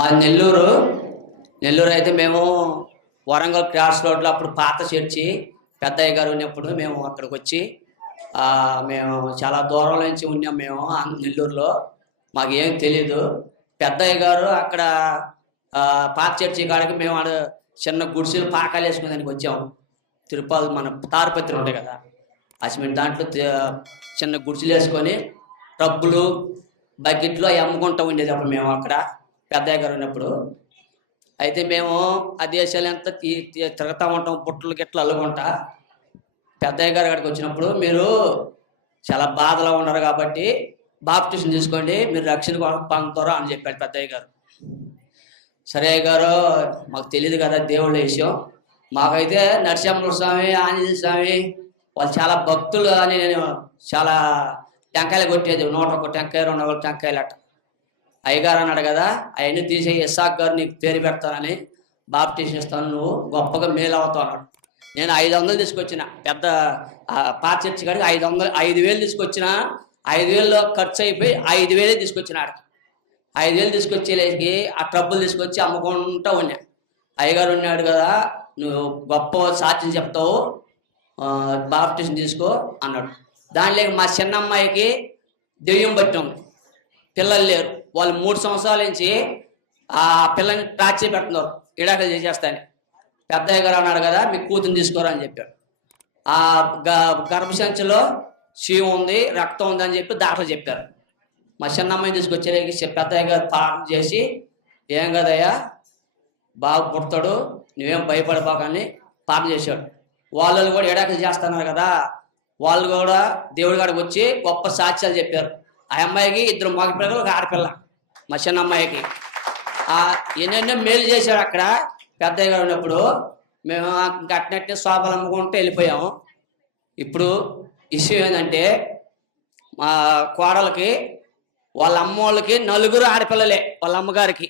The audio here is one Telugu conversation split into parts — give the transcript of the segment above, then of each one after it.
మాది నెల్లూరు. నెల్లూరు అయితే మేము వరంగల్ క్రాస్ రోడ్లో అప్పుడు పాత చర్చి పెద్దయ్య గారు ఉన్నప్పుడు మేము అక్కడికి వచ్చి మేము చాలా దూరం నుంచి ఉన్నాం. మేము నెల్లూరులో మాకు ఏం తెలీదు. పెద్దయ్య గారు అక్కడ పాత చర్చి కాడికి మేము ఆడ చిన్న గుడిసెలు పాకాలు వేసుకునేదానికి వచ్చాము. తిరుపతి మన తారుపత్రి ఉంటాయి కదా, అసిమెంట్ దాంట్లో చిన్న గుడిసెలు వేసుకొని టబ్బులు బకెట్లు అవి అమ్ముకుంటూ ఉండేది అప్పుడు మేము అక్కడ పెద్దయ్య గారు ఉన్నప్పుడు. అయితే మేము ఆ దేశాలు ఎంత తిరుగుతూ ఉంటాం, బుట్టలు గిట్లు అల్లుకుంటా. పెద్దయ్య గారు అక్కడికి వచ్చినప్పుడు మీరు చాలా బాధలో ఉన్నారు కాబట్టి బాప్టిజం తీసుకోండి, మీరు రక్షణ పొందుతారు అని చెప్పాడు పెద్దయ్య గారు. సరే అయ్య గారు, మాకు తెలియదు కదా దేవుళ్ళ విషయం. మాకైతే నరసింహ స్వామి, ఆంజనేయ స్వామి వాళ్ళు చాలా భక్తులు అని నేను చాలా టెంకాయలు కొట్టేది. 101 టెంకాయ 201 టెంకాయలు అట్ట. అయ్యగారు అన్నాడు కదా, అవన్నీ తీసే ఇస్సాక్ గారు నీకు పేరు పెడతానని బాప్టిజం ఇస్తాను, నువ్వు గొప్పగా మేలు అవుతావు అన్నాడు. నేను 500 తీసుకొచ్చిన పెద్ద పాత చర్చి కాడికి 5,000 తీసుకొచ్చిన. 5,000లో ఖర్చు అయిపోయి 5,000 తీసుకొచ్చినాడు. 5,000 తీసుకొచ్చేలేకి ఆ ట్రబ్బులు తీసుకొచ్చి అమ్ముకుంటూ ఉన్నా. అయ్యగారు ఉన్నాడు కదా, నువ్వు గొప్ప సాక్ష్యం చెప్తావు, బాప్టిజం తీసుకో అన్నాడు. దానిలో మా చిన్న అమ్మాయికి దెయ్యం బట్టి ఉంది, పిల్లలు లేరు. వాళ్ళు 3 సంవత్సరాల నుంచి ఆ పిల్లని టార్చర్ పెడుతున్నారు, ఇడాకలు చేసేస్తాయని. పెద్దయ్య గారు అన్నాడు కదా, మీ కూతురు తీసుకోరా అని చెప్పాడు. ఆ గర్భసంచిలో శివం ఉంది, రక్తం ఉంది అని చెప్పి డాక్టర్ చెప్పారు. మా చిన్న అమ్మాయిని తీసుకొచ్చే పెద్దయ్య గారు ప్రార్థన చేసి, ఏం కదయ్యా బాగా పుడతాడు, నువ్వేం భయపడబాకని ప్రార్థన చేశాడు. వాళ్ళు కూడా ఎడాకలు చేస్తున్నారు కదా, వాళ్ళు కూడా దేవుడి కాడికి వచ్చి గొప్ప సాక్ష్యాలు చెప్పారు. ఆ అమ్మాయికి 2 మగ పిల్లలు, 1 ఆడపిల్ల. మా చిన్న అమ్మాయికి ఎన్నెన్నో మేలు చేశాడు అక్కడ పెద్దయ్య గారు ఉన్నప్పుడు. మేము గట్టినట్టే శోభలు అమ్ముకుంటూ వెళ్ళిపోయాము. ఇప్పుడు విషయం ఏంటంటే, మా కోడలకి వాళ్ళ అమ్మ వాళ్ళకి 4 ఆడపిల్లలే, వాళ్ళ అమ్మగారికి.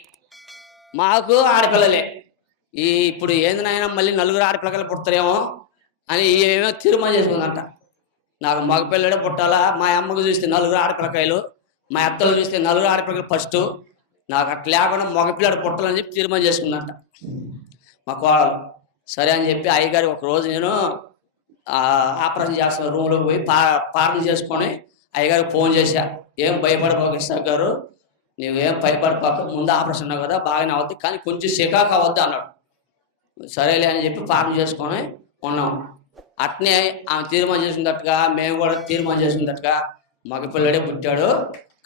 మాకు ఆడపిల్లలే. ఇప్పుడు ఏంది నాయన మళ్ళీ 4 ఆడపిల్లలు పుడతారేమో అని ఏమేమో తీర్మానం చేసుకుందంట. నాకు మగపిల్లడే పుట్టాలా, మా అమ్మకు చూస్తే 4 ఆడపిల్లకాయలు, మా అత్తలు చూస్తే 4 ఆడపిల్లకాయలు ఫస్ట్, నాకు అట్లా లేకుండా మగపిల్లడు పుట్టాలని చెప్పి తీర్మానం చేసుకుందంట మా కోడలు. సరే అని చెప్పి అయ్యగారు ఒకరోజు నేను ఆపరేషన్ చేస్తాను రూమ్లోకి పోయి ప్రార్థన చేసుకొని అయ్యగారికి ఫోన్ చేశా. ఏం భయపడపోక ఇస్సాక్ గారు, నువ్వేం భయపడిపోక, ముందు ఆపరేషన్ ఉన్నావు కదా బాగానే అవుద్ది, కానీ కొంచెం చికాకు అవద్దు అన్నాడు. సరేలే అని చెప్పి ప్రార్థన చేసుకొని ఉన్నాం. అట్నే ఆమె తీర్మానం చేసినట్టుగా మేము కూడా తీర్మానం చేసినట్టుగా మగపిల్లడే పుట్టాడు.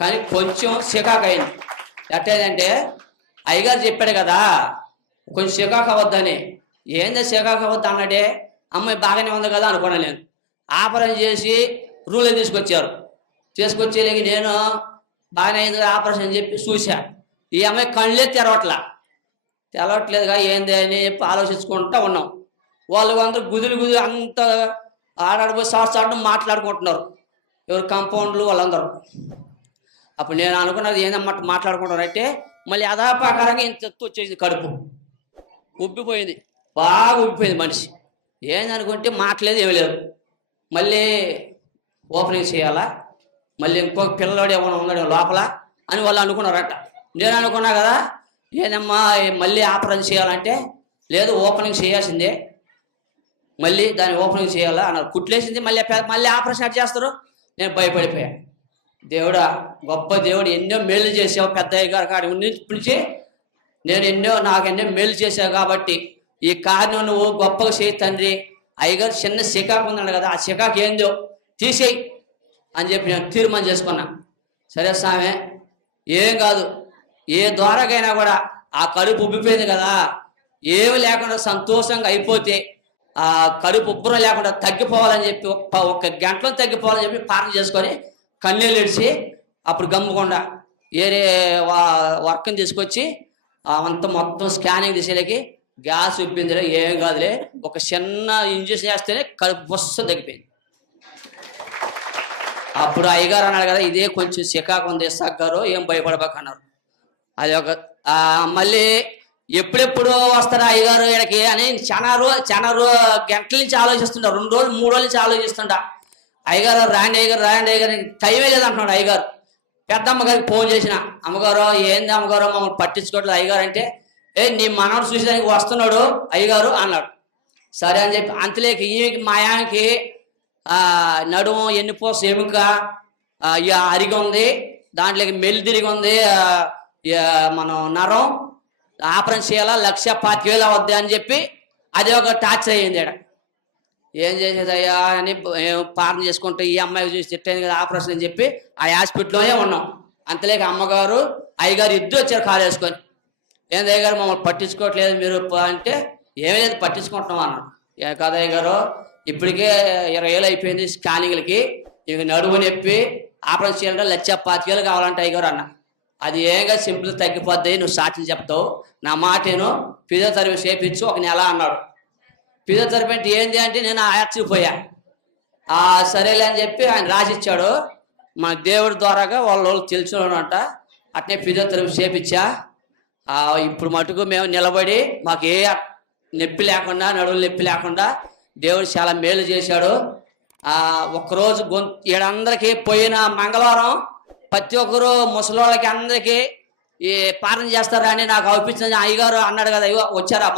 కానీ కొంచెం చికాకు అయింది. ఎట్టేదంటే అయ్యగారు చెప్పాడు కదా కొంచెం చికాకు అవద్దని. ఏందో చికాకు అవద్దు అన్నాడే, అమ్మాయి బాగానే ఉంది కదా అనుకున్నా నేను. ఆపరేషన్ చేసి రూలే తీసుకొచ్చేలేకి నేను బాగానే అయింది కదా ఆపరేషన్ అని చెప్పి చూసా. ఈ అమ్మాయి కళ్ళే తెలవట్లేదుగా ఏంది అని చెప్పి ఆలోచించుకుంటూ ఉన్నాం. వాళ్ళు అందరూ గుదులు అంత ఆడాడిపోయి సాడడం మాట్లాడుకుంటున్నారు, ఎవరు కాంపౌండ్లు వాళ్ళందరూ. అప్పుడు నేను అనుకున్నది ఏందన్నమాట మాట్లాడుకుంటారంటే, మళ్ళీ అదాపాకారంగా ఇంత వచ్చేసింది, కడుపు ఉబ్బిపోయింది, బాగా ఉబ్బిపోయింది మనిషి. ఏందనుకుంటే మాట్లాడేది ఏమీ లేదు. మళ్ళీ ఓపెనింగ్ చేయాలా, మళ్ళీ ఇంకొక పిల్లవాడు ఏమైనా ఉన్నాడు లోపల అని వాళ్ళు అనుకున్నారట. నేను అనుకున్నా కదా, ఏదమ్మా మళ్ళీ ఆపరేషన్ చేయాలంటే, లేదు ఓపెనింగ్ చేయాల్సిందే, మళ్ళీ దాన్ని ఓపెనింగ్ చేయాలా అన్నారు. కుట్లేసింది, మళ్ళీ ఆపరేషన్ ఎట్ చేస్తారు. నేను భయపడిపోయా. దేవుడా, గొప్ప దేవుడు, ఎన్నో మేలు చేసావు పెద్దయ్య గారు కాడి నుంచి నాకు ఎన్నో మేలు చేసావు కాబట్టి ఈ కారణం నువ్వు గొప్పగా చేయి తండ్రి. అయ్యగారు చిన్న చికాకు ఉన్నాడు కదా, ఆ చికాకు ఏందో తీసేయి అని చెప్పి నేను తీర్మానం చేసుకున్నా. సరే స్వామి, ఏం కాదు, ఏ ద్వారాకైనా కూడా ఆ కడుపు ఉబ్బిపోయింది కదా, ఏమి లేకుండా సంతోషంగా అయిపోతే ఆ కడుపు ఉబ్బరం లేకుండా తగ్గిపోవాలని చెప్పి 1 గంటలో తగ్గిపోవాలని చెప్పి ప్రార్థన చేసుకొని కన్నీళ్ళు ఇడిచి అప్పుడు గమ్ముకుండా ఏరే వర్క్ని తీసుకొచ్చి అంత మొత్తం స్కానింగ్ తీసేలేకి గ్యాస్ ఉబ్బిందిలే, ఏం కాదులే, ఒక చిన్న ఇంజక్షన్ చేస్తేనే కడుపు బొస్స తగ్గిపోయింది. అప్పుడు అయ్యగారు అన్నాడు కదా, ఇదే కొంచెం చికాకు ఉంది ఇస్సాక్ గారు, ఏం భయపడబాకన్నారు. అది ఒక మళ్ళీ ఎప్పుడెప్పుడు వస్తారా అయ్యగారు ఇక్కడికి అని చాలా గంటల నుంచి ఆలోచిస్తుంటా, 2 రోజులు 3 రోజుల నుంచి ఆలోచిస్తుంటా. అయ్యగారు రాండి అయ్యగారు టైమే లేదంటున్నాడు అయ్యగారు. పెద్దమ్మగారికి ఫోన్ చేసిన, అమ్మగారు ఏంది అమ్మగారు మమ్మల్ని పట్టించుకోవట్లేదు అయ్యగారు అంటే, నీ మనవడు చూసేదానికి వస్తున్నాడు అయ్యగారు అన్నాడు. సరే అని చెప్పి అంతలేకి ఈమెకి మా ఆయనకి నడుము ఎన్నిపోస ఎముక అరిగి ఉంది, దాంట్లోకి మెల్లి తిరిగి ఉంది, మనం నరం ఆపరేషన్ చేయాలా, 1,25,000 అవద్ది అని చెప్పి అది ఒక టార్చర్ అయ్యింది. ఇక్కడ ఏం చేసేదయ్యా అని ప్రార్థన చేసుకుంటే ఈ అమ్మాయి చూసి తిట్టేది కదా ఆపరేషన్ అని చెప్పి ఆ హాస్పిటల్లోనే ఉన్నాం. అంతలేక అమ్మగారు అయ్యగారు ఇద్దరు వచ్చారు కాలు వేసుకొని. ఏంది అయ్యగారు మమ్మల్ని పట్టించుకోవట్లేదు మీరు అంటే, ఏమీ లేదు పట్టించుకుంటున్నాం అన్నాడు. కదా అయ్యగారు ఇప్పటికే 20,000 అయిపోయింది స్కానింగ్లకి, ఇక నడుము నొప్పి ఆపరేషన్ చేయాలంటే 1,25,000 కావాలంటే అయ్యగారు అన్న. అది ఏంగా సింపుల్ తగ్గిపోద్ది, నువ్వు సాక్షి చెప్తావు, నా మాటేను, ఫిజియోథెరపీ చేయించు 1 నెల అన్నాడు. ఫిజియోథెరపీ అంటే ఏంటి అంటే నేను ఆశ్చర్యపోయా. సరేలే అని చెప్పి ఆయన రాసిచ్చాడు. మన దేవుడి ద్వారాగా వాళ్ళు తెలుసునంట. అట్నే ఫిజియోథెరపీ చేయించా. ఇప్పుడు మటుకు మేము నిలబడి మాకు ఏ నొప్పి లేకుండా, నడువులు నొప్పి లేకుండా దేవుడు చాలా మేలు చేశాడు. ఒక్కరోజు ఈడందరికీ పోయిన మంగళవారం ప్రతి ఒక్కరు ముసలోళ్ళకి అందరికీ ఈ ప్రార్థన చేస్తారా అని నాకు అనిపించింది. అయ్యగారు అన్నాడు కదా, వచ్చారా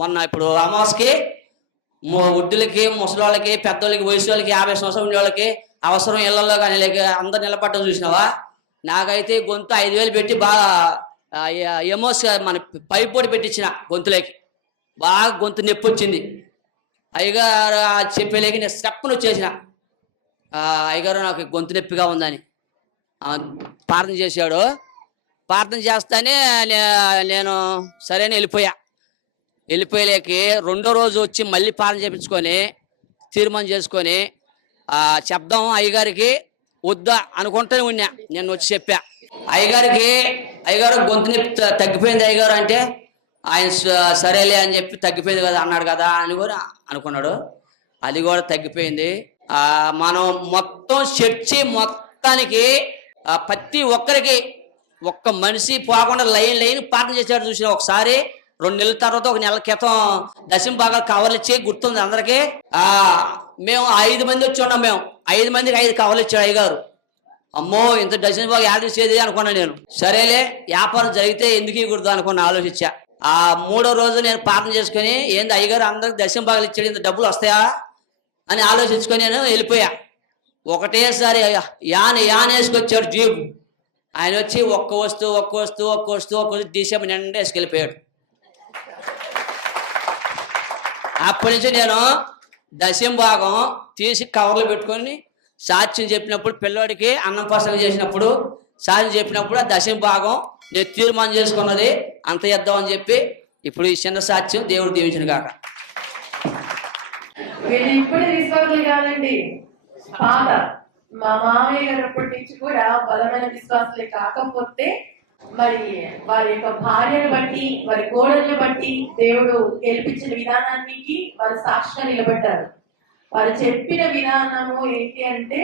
మొన్న ఇప్పుడు అమావాస్యకి వృద్ధులకి, ముసలోళ్ళకి, పెద్దోళ్ళకి, వయసు వాళ్ళకి, 50 సంవత్సరం ఉండే వాళ్ళకి అవసరం ఇళ్లలో కానీ లేక అందరు నిలబట్టడం చూసినావా. నాకైతే గొంతు 5,000 పెట్టి బాగా మన పైప్ పొడి పెట్టించిన గొంతులోకి, బాగా గొంతు నొప్పి వచ్చింది. అయ్యగారు చెప్పేలేకి నేను స్టెప్ను వచ్చేసిన. అయ్యగారు నాకు గొంతు నొప్పిగా ఉందని ప్రార్థన చేశాడు. ప్రార్థన చేస్తానే నేను సరే అని వెళ్ళిపోయలేకి రెండో రోజు వచ్చి మళ్ళీ ప్రార్థన చేయించుకొని తీర్మానం చేసుకొని చెప్దాం అయ్యగారికి వద్దా అనుకుంటూనే ఉన్నా. నేను వచ్చి చెప్పా అయ్యగారు గొంతు నొప్పి తగ్గిపోయింది అయ్యగారు అంటే, ఆయన సరేలే అని చెప్పి తగ్గిపోయింది కదా అన్నాడు కదా అని కూడా అనుకున్నాడు. అది కూడా తగ్గిపోయింది. మనం మొత్తం చర్చి మొత్తానికి ప్రతి ఒక్కరికి ఒక్క మనిషి పోకుండా లైన్ ప్రార్థన చేశాడు. చూసిన ఒకసారి 2 నెలల తర్వాత 1 నెల క్రితం దశమ భాగాలు కవర్లు ఇచ్చి గుర్తుంది అందరికీ. మేము 5 మంది వచ్చి ఉన్నాం. మేము 5 మందికి 5 కవర్లు ఇచ్చాడు అయ్యగారు. అమ్మో ఇంత దశమ భాగం యాడ్ చేసేది అనుకున్నా నేను. సరేలే వ్యాపారం జరిగితే ఎందుకు ఇవ్వకూడదు అనుకున్న ఆలోచించా. 3వ రోజు నేను ప్రార్థన చేసుకుని ఏంది అయ్యగారు అందరికి దశమ భాగాలు ఇచ్చాడు, ఇంత డబ్బులు వస్తాయా అని ఆలోచించుకొని నేను వెళ్ళిపోయా. ఒకటేసారి యాన్ వేసుకొచ్చాడు జీబు. ఆయన వచ్చి ఒక్క వస్తువు డిసెంబర్ నిండా వేసుకెళ్ళిపోయాడు. అప్పటి నుంచి నేను దశమ భాగం తీసి కవర్లు పెట్టుకొని సాక్ష్యం చెప్పినప్పుడు, పిల్లోడికి అన్నం ప్రసంగం చేసినప్పుడు సాక్ష్యం చెప్పినప్పుడు ఆ దశమ భాగం నేను తీర్మానం చేసుకున్నది అంత చేద్దాం అని చెప్పి ఇప్పుడు ఈ చిన్న సాక్ష్యం దేవుడు దీవించిన కాక. ఇప్పుడు విశ్వాసులు కాదండి, పాత మా మామయ్య గారు అప్పటి నుంచి కూడా బలమైన విశ్వాసులే. కాకపోతే మరి వారి యొక్క భార్యను బట్టి, వారి కోడల్ని బట్టి దేవుడు గెలిపించిన విధానానికి వారు సాక్షిగా నిలబడ్డారు. వారు చెప్పిన విధానము ఏంటి అంటే,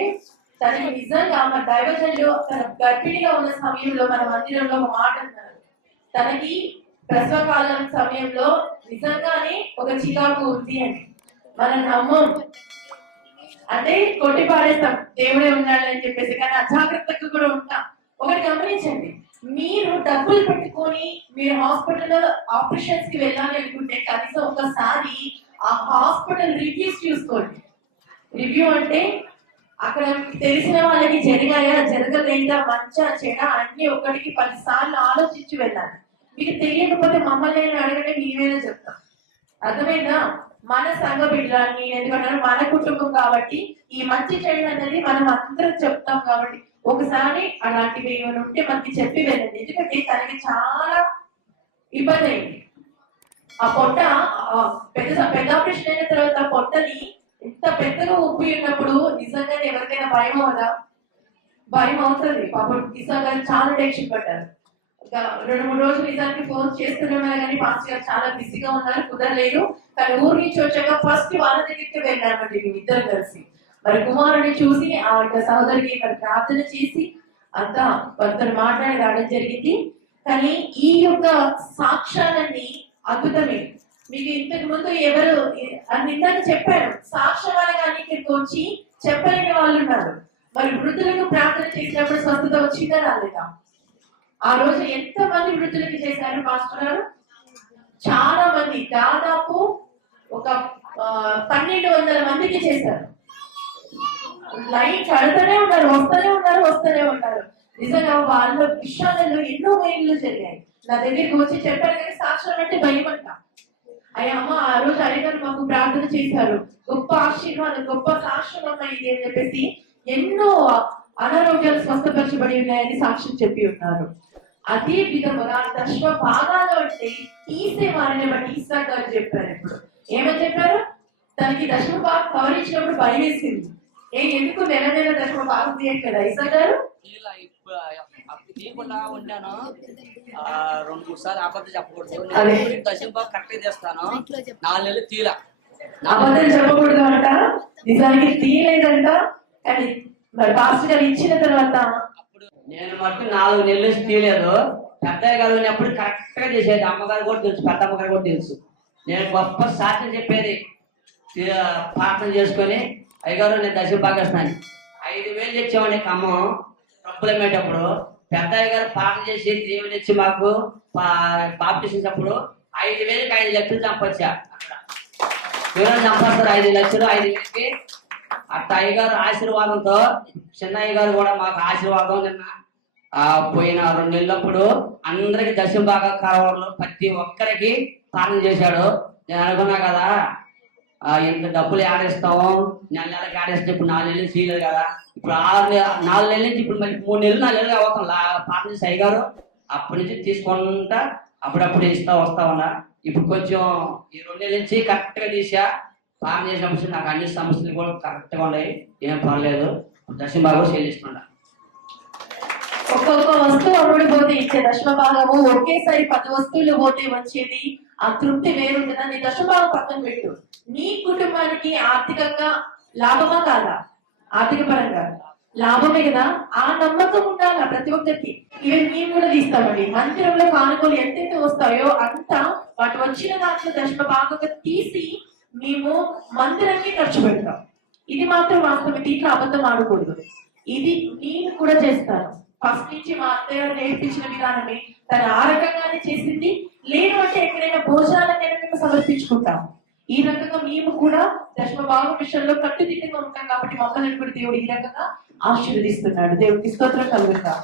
తనకి నిజంగా మన దైవజనులు తన గర్భిణిగా ఉన్న సమయంలో మన మందిరంలో ఒక మాట అన్నారు. తనకి ప్రసవకాలం సమయంలో నిజంగానే ఒక చికాకు ఉంది అని. మనం నమ్మం అంటే కొట్టి పాడేస్తాం దేవుడే ఉన్నాడని చెప్పేసి, కానీ అజాగ్రత్తగా కూడా ఉంటాం. ఒకటి గమనించండి, మీరు డబ్బులు పెట్టుకొని మీరు హాస్పిటల్లో ఆపరేషన్స్ కి వెళ్ళాలి అనుకుంటే కనీసం ఒకసారి ఆ హాస్పిటల్ రివ్యూస్ చూసుకోండి. రివ్యూ అంటే అక్కడ తెలిసిన వాళ్ళకి జరిగాయా, జరగలేదా, మంచా చెడ అన్ని 1కి 10 సార్లు ఆలోచించి వెళ్ళాలి. మీకు తెలియకపోతే మమ్మల్ని అడగండి, మేమేనా చెప్తాం. అర్థమైందా? మన సంఘ బిడ్డలని, ఎందుకంటే మన కుటుంబం కాబట్టి ఈ మంచి చెడు అనేది మనం అందరం చెప్తాం కాబట్టి ఒకసారి అలాంటివి ఏమైనా ఉంటే మనకి చెప్పి వెళ్ళండి. ఎందుకంటే తనకి చాలా ఇబ్బంది అయింది. ఆ పొట్ట పెద్ద ఆపరేషన్ అయిన తర్వాత పొట్టని ఎంత పెద్దగా ఉప్పి ఉన్నప్పుడు నిజంగానే ఎవరికైనా భయం అవుదా? భయం అవుతుంది. పాపం నిజంగా చాలా టెన్షన్ పడ్డారు. 2-3 రోజులు నిజానికి ఫోన్ చేస్తున్నామే కానీ పాస్టర్ గారు చాలా బిజీగా ఉన్నారు, కుదరలేదు. కానీ ఊరు నుంచి వచ్చాక ఫస్ట్ వాళ్ళ దగ్గరికి వెళ్ళామండి మేము ఇద్దరు కలిసి. మరి కుమారుని చూసి ఆ సహోదరికి మరి ప్రార్థన చేసి అంతా వాళ్ళతో మాట్లాడి రావడం జరిగింది. కానీ ఈ యొక్క సాక్ష్యాలన్నీ అద్భుతమే. మీకు ఇంతకు ముందు ఎవరు ఇందాక చెప్పారు, సాక్ష్యం అనగానే ఇక్కడికి వచ్చి చెప్పలేని వాళ్ళు ఉన్నారు. మరి వృద్ధులకు ప్రార్థన చేసినప్పుడు స్వస్థత వచ్చిందా రాలేదా? ఆ రోజు ఎంత మంది వృద్ధులకి చేశారు పాస్టర్ గారు? చాలా మంది, దాదాపు ఒక 1200 మందికి చేశారు. లైన్ కడుతూనే ఉన్నారు, వస్తూనే ఉన్నారు. నిజంగా వాళ్ళ విషయాలలో ఎన్నో మేలు జరిగాయి. నా దగ్గరికి వచ్చి చెప్పారు కానీ సాక్ష్యం అంటే భయం అంట. అయ్యా అమ్మ, ఆ రోజు అయ్యగారు మాకు ప్రార్థన చేశారు, గొప్ప ఆశీర్వాదం, గొప్ప సాక్ష్యం అమ్మ ఇది అని చెప్పేసి ఎన్నో అనారోగ్యాలు స్వస్థపరచబడి ఉన్నాయని సాక్ష్యం చెప్పి ఉన్నారు. అదే విధముగా దశమ భాగాలు అంటే తీసే వారిని బట్టి ఇస్సాకు గారు చెప్పారు. ఇప్పుడు ఏమని చెప్పారు? తనకి దశమ భాగం కవరించినప్పుడు భయం వేసింది. ఎందుకు నెల నెల దశమ భాగం తీయట్లేదా ఇస్సాకు గారు? తీయకుండా ఉన్నాను 2-3 సార్లు అబద్ధం చెప్పకూడదు, దశమ భాగం కరెక్ట్ చేస్తాను. 4 నెలలు తీల అబద్ధం చెప్పకూడదు అంట, నిజానికి తీయలేదంట. కానీ మరి పాస్టర్ గారు ఇచ్చిన తర్వాత నేను మట్టు 4 నెలల నుంచి తీయలేదు. పెద్దయ్య గారు ఉన్నప్పుడు కరెక్ట్ గా చేసేది. అమ్మగారు కూడా తెలుసు, పెద్ద అమ్మగారు కూడా తెలుసు. నేను గొప్ప సాధ్యం చెప్పేది, ప్రార్థన చేసుకొని అయ్యగారు నేను దశమ భాగేస్తాను 5,000 తెచ్చామండి ఖమ్మం డబ్బులు అమ్మేటప్పుడు. పెద్దయ్య గారు ప్రార్థన చేసి దేవుని ఇచ్చి మాకు బాప్టిజం అప్పుడు 5,000కి 5 లక్షలు చంపొచ్చా. అక్కడ ఎవరైనా చంపేస్తారు 5 లక్షలు 5,000కి. అట్ట అయ్యగారు ఆశీర్వాదంతో చిన్నయ్య గారు కూడా మాకు ఆశీర్వాదం. నిన్న పోయిన 2 నెలలప్పుడు అందరికి దశమ భాగ కావాలి, ప్రతి ఒక్కరికి ప్రార్థన చేశాడు. నేను అనుకున్నా కదా ఇంత డబ్బులు ఆడేస్తాము, నెలకి ఆడేస్తే ఇప్పుడు 4 నెలలు చేయలేదు కదా. ఇప్పుడు 4 నెలల నుంచి ఇప్పుడు మళ్ళీ 3 నెలలు 4 నెలలు అవుతాం ప్రార్థన చేసి అయ్యగారు అప్పటి నుంచి తీసుకుంటా అప్పుడప్పుడు వస్తా ఉన్నా. ఇప్పుడు కొంచెం ఈ 2 నెలల నుంచి కరెక్ట్ గా తీసా. ప్రార్థన చేసినప్పుడు నాకు అన్ని సమస్యలు కూడా కరెక్ట్ గా ఉన్నాయి, ఏం పర్లేదు. దశమ భాగం చెల్లిస్తున్నా. ఒక్కొక్క వస్తువు అమ్ముడిపోతే ఇచ్చే దశమ భాగము, ఒకేసారి 10 వస్తువులు పోతే వచ్చేది ఆ తృప్తి వేరుంటుందా? నీ దశమ భాగం పక్కన పెట్టు. నీ కుటుంబానికి ఆర్థికంగా లాభమా కాదా? ఆర్థిక పరంగా లాభమే కదా. ఆ నమ్మకం ఉండాలి ప్రతి ఒక్కరికి. ఇవి మేము కూడా తీస్తామండి. మందిరంలో కానుకలు ఎంతైతే వస్తాయో అంతా వాటి వచ్చిన దాంట్లో దశమ భాగంగా తీసి మేము మందిరాన్ని ఖర్చు పెడతాం. ఇది మాత్రం వాస్తవం, దీంట్లో అబద్ధం ఆడకూడదు. ఇది నేను కూడా చేస్తాను. ఫస్ట్ నుంచి మా అత్తయ్య నేర్పించిన విధానమే, తను ఆ రకంగానే చేసింది. లేదు అంటే ఎక్కడైనా భోజనాలకైనా మేము సమర్పించుకుంటాం. ఈ రకంగా మేము కూడా దశమ భాగం విషయంలో కట్టుదిట్టంగా ఉంటాం. కాబట్టి మమ్మల్ని కూడా దేవుడు ఈ రకంగా ఆశీర్వదిస్తున్నాడు. దేవుడికి స్తోత్రం కలుగుతాం.